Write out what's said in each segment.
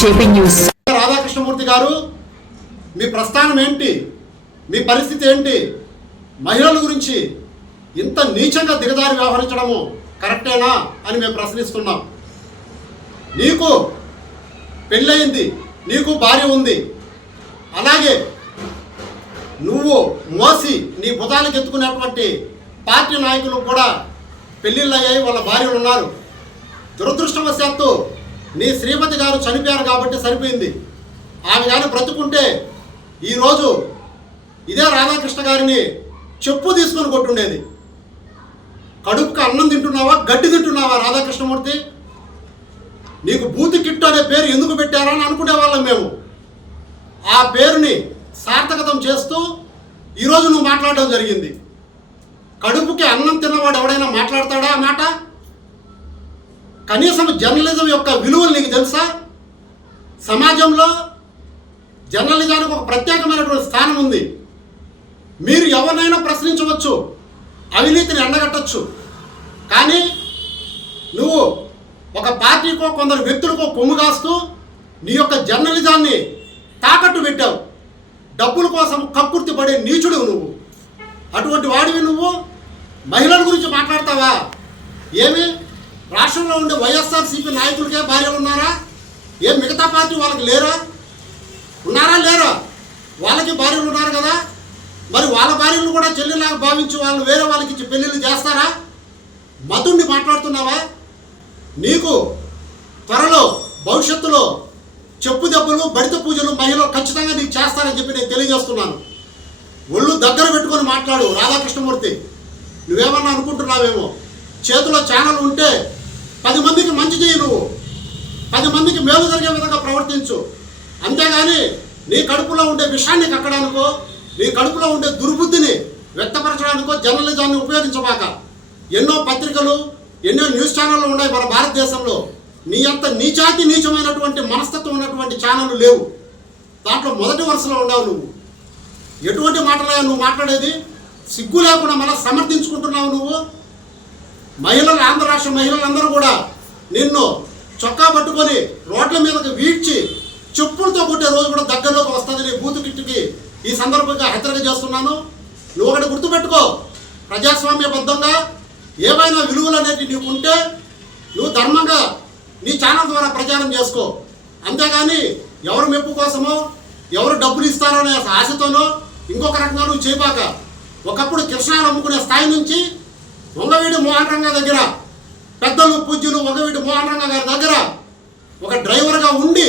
JP news. Radhakrishnamurthy గారు, మీ ప్రస్థానం ఏంటి? మీ పరిస్థితి ఏంటి? మహిళల గురించి ఇంత నీచంగా దిగజారి వ్యవహరించడము కరెక్టేనా అని మేము ప్రశ్నిస్తున్నాం. నీకు పెళ్ళయింది, నీకు భార్య ఉంది, అలాగే నువ్వు మోసి నీ భుజాలకు ఎత్తుకునేటువంటి పార్టీ నాయకులు కూడా పెళ్ళిళ్ళు అయ్యాయి, వాళ్ళ భార్యలు ఉన్నారు. దురదృష్టవశాత్తు నీ శ్రీమతి గారు చనిపోయారు కాబట్టి సరిపోయింది. ఆమె కానీ బ్రతుకుంటే ఈరోజు ఇదే రాధాకృష్ణ గారిని చెప్పు తీసుకొని కొట్టుండేది. కడుపుకి అన్నం తింటున్నావా, గడ్డి తింటున్నావా రాధాకృష్ణమూర్తి? నీకు బూతి కిట్టు అనే పేరు ఎందుకు పెట్టారా అని అనుకునేవాళ్ళం మేము. ఆ పేరుని సార్థకతం చేస్తూ ఈరోజు నువ్వు మాట్లాడడం జరిగింది. కడుపుకి అన్నం తిన్నవాడు ఎవడైనా మాట్లాడతాడా ఆ మాట? కనీసం జర్నలిజం యొక్క విలువలు నీకు తెలుసా? సమాజంలో జర్నలిజానికి ఒక ప్రత్యేకమైనటువంటి స్థానం ఉంది. మీరు ఎవరినైనా ప్రశ్నించవచ్చు, అవినీతిని ఎండగట్టచ్చు. కానీ నువ్వు ఒక పార్టీకో కొందరు వ్యక్తులకో కొమ్ము కాస్తూ నీ యొక్క జర్నలిజాన్ని తాకట్టు పెట్టావు. డబ్బుల కోసం కక్కుర్తి పడే నీచుడు నువ్వు. అటువంటి వాడివి నువ్వు మహిళల గురించి మాట్లాడతావా? ఏమి రాష్ట్రంలో ఉండే వైఎస్ఆర్సీపీ నాయకులకే భార్యలు ఉన్నారా? ఏం మిగతా పార్టీ వాళ్ళకి లేరా? ఉన్నారా లేరా? వాళ్ళకి భార్యలు ఉన్నారు కదా, మరి వాళ్ళ భార్యలను కూడా చెల్లిలాగా భావించి వాళ్ళు వేరే వాళ్ళకి ఇచ్చి పెళ్ళిళ్ళు చేస్తారా? మతుణ్ణి మాట్లాడుతున్నావా? నీకు త్వరలో భవిష్యత్తులో చెప్పు దెబ్బలు, బడిత పూజలు మహిళలు ఖచ్చితంగా నీకు చేస్తారని చెప్పి నేను తెలియజేస్తున్నాను. ఒళ్ళు దగ్గర పెట్టుకొని మాట్లాడు రాధాకృష్ణమూర్తి. నువ్వేమన్నా అనుకుంటున్నావేమో, చేతిలో ఛానల్ ఉంటే 10 మందికి మంచి చేయి, నువ్వు 10 మందికి మేలు జరిగే విధంగా ప్రవర్తించు. అంతేగాని నీ కడుపులో ఉండే విషాన్ని కక్కడానికో, నీ కడుపులో ఉండే దుర్బుద్ధిని వ్యక్తపరచడానికో జర్నలిజాన్ని ఉపయోగించబాక. ఎన్నో పత్రికలు, ఎన్నో న్యూస్ ఛానళ్ళు ఉన్నాయి మన భారతదేశంలో. నీ అంత నీచాతి నీచమైనటువంటి మనస్తత్వం ఉన్నటువంటి ఛానళ్ళు లేవు. దాంట్లో మొదటి వరుసలో ఉన్నావు నువ్వు. ఎటువంటి మాటలే నువ్వు మాట్లాడేది? సిగ్గు లేకుండా మళ్ళీ సమర్థించుకుంటున్నావు నువ్వు. మహిళలు, ఆంధ్ర రాష్ట్ర మహిళలందరూ కూడా నిన్ను చొక్కా పట్టుకొని రోడ్ల మీదకి వీడ్చి చెప్పులతో కొట్టే రోజు కూడా దగ్గరలోకి వస్తుంది నీ బూతు కిట్టుకి. ఈ సందర్భంగా హెచ్చరిక చేస్తున్నాను. నువ్వు ఒకటి గుర్తుపెట్టుకో, ప్రజాస్వామ్యబద్ధంగా ఏమైనా విలువలు అనేవి నీకు ఉంటే నువ్వు ధర్మంగా నీ ఛానల్ ద్వారా ప్రచారం చేసుకో. అంతేగాని ఎవరు మెప్పు కోసమో, ఎవరు డబ్బులు ఇస్తారో అనే ఆశతోనో ఇంకొక రకంగా నువ్వు చేయబాక. ఒకప్పుడు కృష్ణాలు అమ్ముకునే స్థాయి నుంచి వంగవీటి మోహన్ రంగ దగ్గర, పెద్దలు పూజ్యులు వంగవీటి మోహన్ రంగ గారి దగ్గర ఒక డ్రైవర్గా ఉండి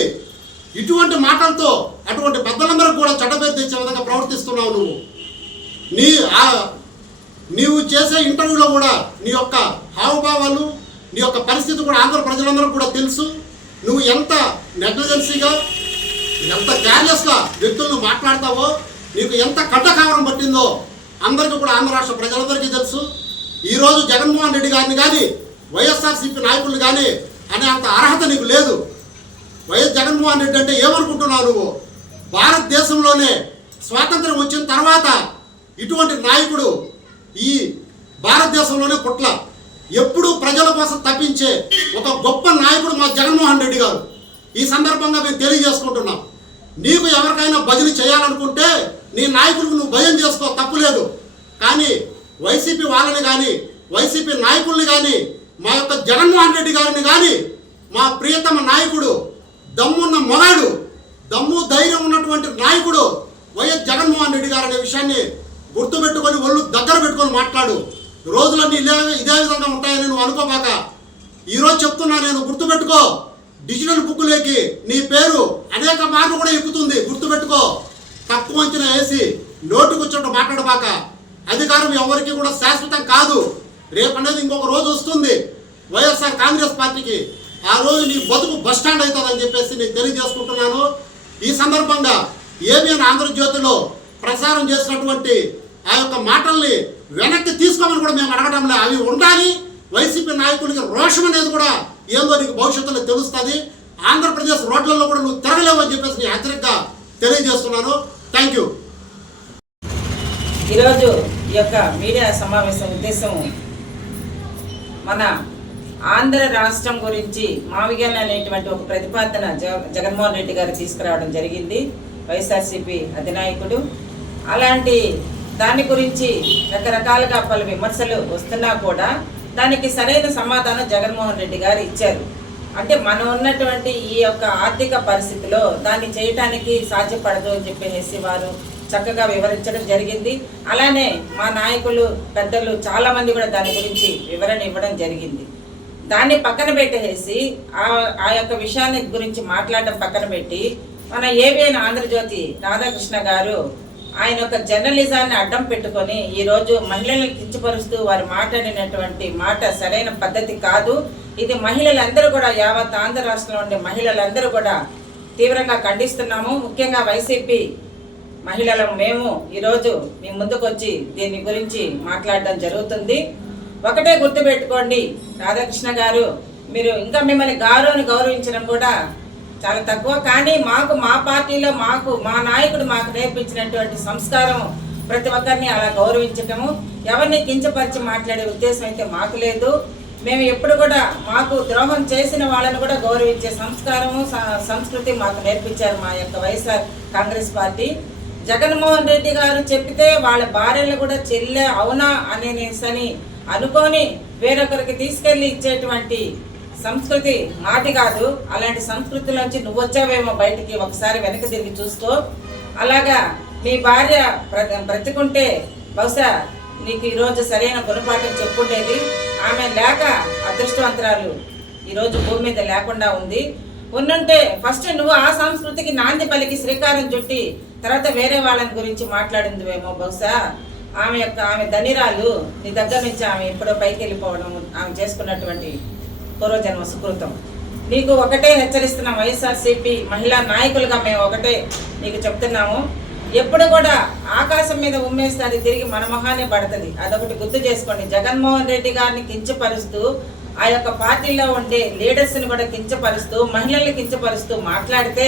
ఇటువంటి మాటలతో అటువంటి పెద్దలందరూ కూడా చెడ్డపేరు తెచ్చే విధంగా ప్రవర్తిస్తున్నావు నువ్వు. నీవు చేసే ఇంటర్వ్యూలో కూడా నీ యొక్క హావభావాలు, నీ యొక్క పరిస్థితి కూడా ఆంధ్ర ప్రజలందరూ కూడా తెలుసు. నువ్వు ఎంత నెగ్లిజెన్సీగా, ఎంత కేర్లెస్గా వ్యక్తులను మాట్లాడతావో, నీకు ఎంత కట్టకావరం పట్టిందో అందరికీ కూడా ఆంధ్ర రాష్ట్ర ప్రజలందరికీ తెలుసు. ఈరోజు జగన్మోహన్ రెడ్డి గారిని కానీ, వైఎస్ఆర్సీపీ నాయకులు కానీ అనే అంత అర్హత నీకు లేదు. వైఎస్ జగన్మోహన్ రెడ్డి అంటే ఏమనుకుంటున్నావు నువ్వు? భారతదేశంలోనే స్వాతంత్రం వచ్చిన తర్వాత ఇటువంటి నాయకుడు ఈ భారతదేశంలోనే పుట్ల. ఎప్పుడూ ప్రజల కోసం తప్పించే ఒక గొప్ప నాయకుడు మా జగన్మోహన్ రెడ్డి గారు. ఈ సందర్భంగా మేము తెలియజేసుకుంటున్నాం. నీకు ఎవరికైనా బదిలీ చేయాలనుకుంటే నీ నాయకులకు నువ్వు భయం చేసుకో, తప్పులేదు. కానీ వైసీపీ వాళ్ళని కానీ, వైసీపీ నాయకుల్ని కానీ, మా యొక్క జగన్మోహన్ రెడ్డి గారిని కానీ, మా ప్రియతమ నాయకుడు, దమ్మున్న మొగాడు, దమ్ము ధైర్యం ఉన్నటువంటి నాయకుడు వైఎస్ జగన్మోహన్ రెడ్డి గారు అనే విషయాన్ని గుర్తుపెట్టుకొని ఒళ్ళు దగ్గర పెట్టుకొని మాట్లాడు. రోజులన్నీ ఇదే విధంగా ఉంటాయని నువ్వు అనుకోబాక. ఈరోజు చెప్తున్నా నేను, గుర్తుపెట్టుకో. డిజిటల్ బుక్లోకి నీ పేరు అనేక మార్లు కూడా ఎక్కుతుంది, గుర్తుపెట్టుకో. తక్కువ అంచనా వేసి నోటుకొచ్చినట్టు మాట్లాడబాక. అధికారం ఎవరికి కూడా శాశ్వతం కాదు. రేపు అనేది ఇంకొక రోజు వస్తుంది వైఎస్ఆర్ కాంగ్రెస్ పార్టీకి. ఆ రోజు నీ బతుకు బస్టాండ్ అవుతుందని చెప్పేసి నేను తెలియజేసుకుంటున్నాను. ఈ సందర్భంగా ఏబిఎన్ ఆంధ్రజ్యోతిలో ప్రసారం చేసినటువంటి ఆ యొక్క మాటల్ని వెనక్కి తీసుకోమని కూడా మేము అడగడంలే. అవి ఉండాలి. వైసీపీ నాయకులకి రోషం అనేది కూడా ఏందో నీకు భవిష్యత్తులో తెలుస్తుంది. ఆంధ్రప్రదేశ్ రోడ్లలో కూడా నువ్వు తిరగలేవని చెప్పేసి నేను హెచ్చరికగా తెలియజేస్తున్నాను. Thank you. ఈరోజు ఈ యొక్క మీడియా సమావేశం ఉద్దేశం మన ఆంధ్ర రాష్ట్రం గురించి మావిగన్ అనేటువంటి ఒక ప్రతిపాదన జగన్మోహన్ రెడ్డి గారు తీసుకురావడం జరిగింది, వైఎస్ఆర్సీపీ అధినాయకుడు. అలాంటి దాని గురించి రకరకాలుగా పలు విమర్శలు వస్తున్నా కూడా దానికి సరైన సమాధానం జగన్మోహన్ రెడ్డి గారు ఇచ్చారు. అంటే మనం ఉన్నటువంటి ఈ యొక్క ఆర్థిక పరిస్థితిలో దాన్ని చేయటానికి సాధ్యపడదు అని చెప్పేసి వారు చక్కగా వివరించడం జరిగింది. అలానే మా నాయకులు పెద్దలు చాలామంది కూడా దాని గురించి వివరణ ఇవ్వడం జరిగింది. దాన్ని పక్కన పెట్టేసి ఆ యొక్క విషయాన్ని గురించి మాట్లాడడం పక్కన పెట్టి మన ఏబిఎన్ ఆంధ్రజ్యోతి రాధాకృష్ణ గారు ఆయన యొక్క జర్నలిజాన్ని అడ్డం పెట్టుకొని ఈరోజు మహిళలను కించపరుస్తూ వారు మాట్లాడినటువంటి మాట సరైన పద్ధతి కాదు. ఇది మహిళలందరూ కూడా యావత్ ఆంధ్ర రాష్ట్రంలో ఉండే మహిళలందరూ కూడా తీవ్రంగా ఖండిస్తున్నాము. ముఖ్యంగా వైసీపీ మహిళలు మేము ఈరోజు మీ ముందుకు వచ్చి దీని గురించి మాట్లాడడం జరుగుతుంది. ఒకటే గుర్తుపెట్టుకోండి రాధాకృష్ణ గారు, మీరు ఇంకా మిమ్మల్ని గారుని గౌరవించడం కూడా చాలా తక్కువ. కానీ మాకు మా పార్టీలో మా నాయకుడు మాకు నేర్పించినటువంటి సంస్కారం ప్రతి ఒక్కరిని అలా గౌరవించటము, ఎవరిని కించపరిచి మాట్లాడే ఉద్దేశం అయితే మాకు లేదు. మేము ఎప్పుడు కూడా మాకు ద్రోహం చేసిన వాళ్ళని కూడా గౌరవించే సంస్కారము సంస్కృతి మాకు నేర్పించారు మా యొక్క వైఎస్ఆర్ కాంగ్రెస్ పార్టీ. జగన్మోహన్ రెడ్డి గారు చెప్పితే వాళ్ళ భార్యలు కూడా చెల్లె అవునా అనేసని అనుకొని వేరొకరికి తీసుకెళ్ళి ఇచ్చేటువంటి సంస్కృతి మాటి కాదు. అలాంటి సంస్కృతిలోంచి నువ్వు వచ్చావేమో బయటికి, ఒకసారి వెనక్కి తిరిగి చూసుకో. అలాగా మీ భార్య బ్రతికుంటే బహుశా నీకు ఈరోజు సరైన గుణపాఠం చెప్పుండేది. ఆమె లేక అదృష్టవంతరాలు ఈరోజు భూమి మీద లేకుండా ఉంది. ఉన్నుంటే ఫస్ట్ నువ్వు ఆ సంస్కృతికి నాంది పలికి శ్రీకారం చుట్టి తర్వాత వేరే వాళ్ళని గురించి మాట్లాడిందివేమో. బహుశా ఆమె ధనిరాలు, నీ దగ్గర నుంచి ఆమె ఎప్పుడో పైకి వెళ్ళిపోవడం ఆమె చేసుకున్నటువంటి పూర్వజన్మ సుకృతం. నీకు ఒకటే హెచ్చరిస్తున్నాం, వైఎస్ఆర్సీపీ మహిళా నాయకులుగా మేము ఒకటే నీకు చెప్తున్నాము, ఎప్పుడు కూడా ఆకాశం మీద ఉమ్మేస్తే అది తిరిగి మన మొహానే పడుతుంది. అదొకటి గుర్తు చేసుకోండి. జగన్మోహన్ రెడ్డి గారిని కించపరుస్తూ ఆ యొక్క పార్టీలో ఉండే లీడర్స్ని కూడా కించపరుస్తూ మహిళల్ని కించపరుస్తూ మాట్లాడితే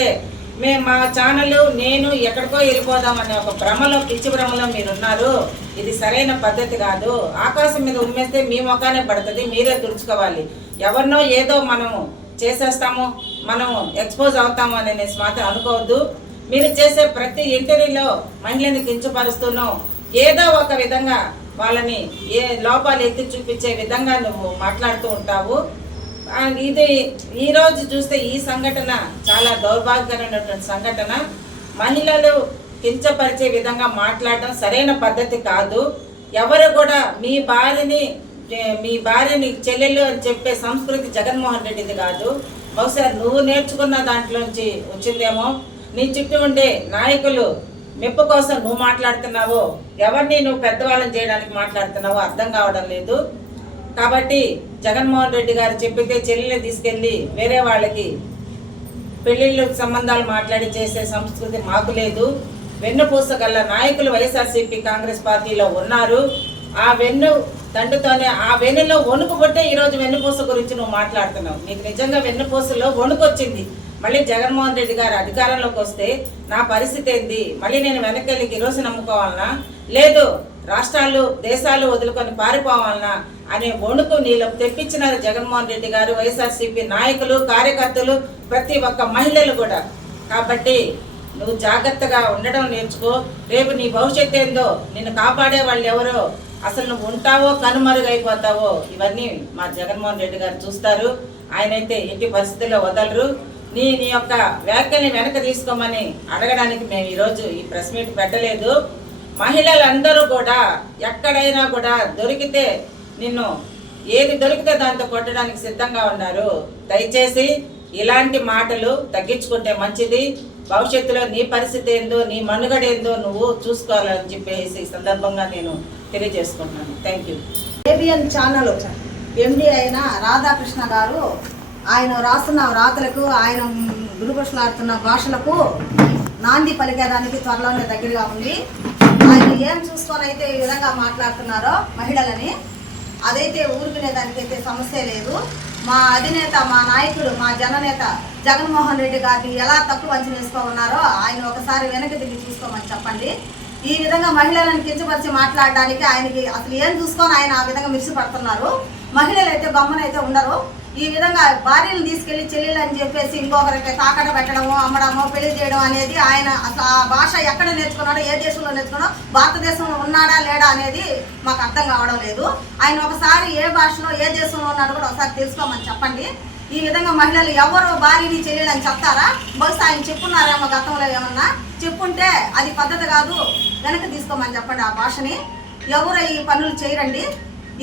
మేము మా ఛానల్ నేను ఎక్కడికో వెళ్ళిపోదామనే ఒక భ్రమలో పిచ్చి భ్రమలో మీరున్నారు. ఇది సరైన పద్ధతి కాదు. ఆకాశం మీద ఉమ్మేస్తే మీ మొఖానే పడుతుంది, మీరే తుడుచుకోవాలి. ఎవరినో ఏదో మనము చేసేస్తాము, మనము ఎక్స్పోజ్ అవుతాము అనేసి మాత్రం అనుకోవద్దు. మీరు చేసే ప్రతి ఇంటర్వ్యూలో మహిళని కించపరుస్తూనో ఏదో ఒక విధంగా వాళ్ళని లోపాలు ఎత్తి చూపించే విధంగా నువ్వు మాట్లాడుతూ ఉంటావు. ఇది ఈరోజు చూస్తే ఈ సంఘటన చాలా దౌర్భాగ్యకరమైనటువంటి సంఘటన. మహిళలు కించపరిచే విధంగా మాట్లాడడం సరైన పద్ధతి కాదు. ఎవరు కూడా మీ భార్యని చెల్లెలు అని చెప్పే సంస్కృతి జగన్మోహన్ రెడ్డిది కాదు. బహుశా నువ్వు నేర్చుకున్న దాంట్లోంచి వచ్చిందేమో. నీ చుట్టూ ఉండే నాయకులు మెప్పు కోసం నువ్వు మాట్లాడుతున్నావో, ఎవరిని నువ్వు పెద్దవాళ్ళని చేయడానికి మాట్లాడుతున్నావో అర్థం కావడం లేదు. కాబట్టి జగన్మోహన్ రెడ్డి గారు చెప్పితే చెల్లెల్ని తీసుకెళ్ళి వేరే వాళ్ళకి పెళ్ళిళ్ళు సంబంధాలు మాట్లాడి చేసే సంస్కృతి మాకు లేదు. వెన్నుపూస గల నాయకులు వైఎస్ఆర్సీపీ కాంగ్రెస్ పార్టీలో ఉన్నారు. ఆ తండ్రితోనే ఆ వెన్నులో వణుకు పుట్టే ఈరోజు వెన్నుపూస గురించి నువ్వు మాట్లాడుతున్నావు. నీకు నిజంగా వెన్నుపూసలో వణుకు వచ్చింది. మళ్ళీ జగన్మోహన్ రెడ్డి గారు అధికారంలోకి వస్తే నా పరిస్థితి ఏంది, మళ్ళీ నేను వెనకెళ్ళి గిరోసి నమ్ముకోవాలనా, లేదు రాష్ట్రాలు దేశాలు వదులుకొని పారిపోవాలనా అనే వణుకు నీలో తెప్పించినారు జగన్మోహన్ రెడ్డి గారు, వైఎస్ఆర్సీపీ నాయకులు, కార్యకర్తలు, ప్రతి ఒక్క మహిళలు కూడా. కాబట్టి నువ్వు జాగ్రత్తగా ఉండడం నేర్చుకో. రేపు నీ భవిష్యత్తు ఏందో, నిన్ను కాపాడే వాళ్ళు ఎవరో, అసలు నువ్వు ఉంటావో కనుమరుగైపోతావో ఇవన్నీ మా జగన్మోహన్ రెడ్డి గారు చూస్తారు. ఆయనైతే ఎట్టి పరిస్థితుల్లో వదలరు. నీ యొక్క వ్యాఖ్యల్ని వెనక తీసుకోమని అడగడానికి మేము ఈరోజు ఈ ప్రెస్ మీట్ పెట్టలేదు. మహిళలందరూ కూడా ఎక్కడైనా కూడా దొరికితే నిన్ను ఏది దొరికితే దాంతో కొట్టడానికి సిద్ధంగా ఉన్నారు. దయచేసి ఇలాంటి మాటలు తగ్గించుకుంటే మంచిది. భవిష్యత్తులో నీ పరిస్థితి ఏందో, నీ మనుగడ ఏందో నువ్వు చూసుకోవాలని చెప్పేసి ఈ సందర్భంగా నేను తెలియజేసుకుంటున్నాను. Thank you. ఏబిఎన్ ఛానల్ ఎండి అయిన రాధాకృష్ణ గారు ఆయన రాస్తున్న రాతలకు, ఆయన గురుభాషలాడుతున్న భాషలకు నాంది పలికేదానికి త్వరలోనే దగ్గరగా ఉంది. ఆయన ఏం చూసుకొని అయితే ఈ విధంగా మాట్లాడుతున్నారో మహిళలని, అదైతే ఊరుకునేదానికైతే సమస్య లేదు. మా అధినేత, మా నాయకుడు, మా జననేత జగన్మోహన్ రెడ్డి గారిని ఎలా తక్కువ అంచనా వేసుకోమన్నారో ఆయన ఒకసారి వెనక్కి తిరిగి చూసుకోమని చెప్పండి. ఈ విధంగా మహిళలను కించపరిచి మాట్లాడడానికి ఆయనకి అసలు ఏం చూసుకొని ఆయన ఆ విధంగా మిర్చిపడుతున్నారు. మహిళలు అయితే గమ్మునైతే ఉండరు. ఈ విధంగా భార్యను తీసుకెళ్లి చెల్లెలు అని చెప్పేసి ఇంకొకరికి తాకట పెట్టడము, అమ్మడము, పెళ్లి చేయడం అనేది ఆయన అసలు ఆ భాష ఎక్కడ నేర్చుకున్నాడో, ఏ దేశంలో నేర్చుకున్నాడో, భారతదేశంలో ఉన్నాడా లేడా అనేది మాకు అర్థం కావడం లేదు. ఆయన ఒకసారి ఏ భాషలో ఏ దేశంలో ఉన్నాడో కూడా ఒకసారి తెలుసుకోమని చెప్పండి. ఈ విధంగా మహిళలు ఎవరు భార్యని చెల్లెలని చెప్తారా? బహుశా ఆయన చెప్పున్నారేమో గతంలో, ఏమన్నా చెప్పుంటే అది పద్ధతి కాదు, వెనక్కి తీసుకోమని చెప్పండి. ఆ భాషని ఎవరు ఈ పనులు చేయరండి.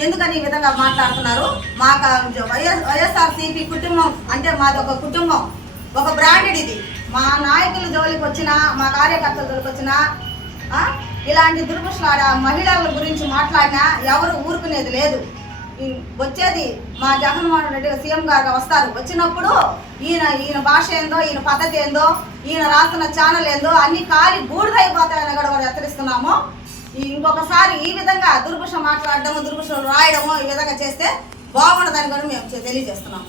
ఎందుకని ఈ విధంగా మాట్లాడుతున్నారు? మాకు వైఎస్ఆర్సీపీ కుటుంబం అంటే మాది ఒక కుటుంబం, ఒక బ్రాండెడ్. ఇది మా నాయకుల జోలికి వచ్చినా, మా కార్యకర్తల జోలికి వచ్చినా, ఇలాంటి దుర్భుషాల మహిళల గురించి మాట్లాడినా ఎవరు ఊరుకునేది లేదు. వచ్చేది మా జగన్మోహన్ రెడ్డి సీఎం గారుగా వస్తారు. వచ్చినప్పుడు ఈయన భాష ఏందో, ఈయన పద్ధతి ఏందో, ఈయన రాస్తున్న ఛానల్ ఏందో అన్ని కాలి బూడిదైపోతాయని కూడా హెచ్చరిస్తున్నాము. ఇంకొకసారి ఈ విధంగా దుర్భుష మాట్లాడడము, దుర్భుషలు రాయడము ఈ విధంగా చేస్తే బాగుండదని కూడా మేము తెలియజేస్తున్నాము.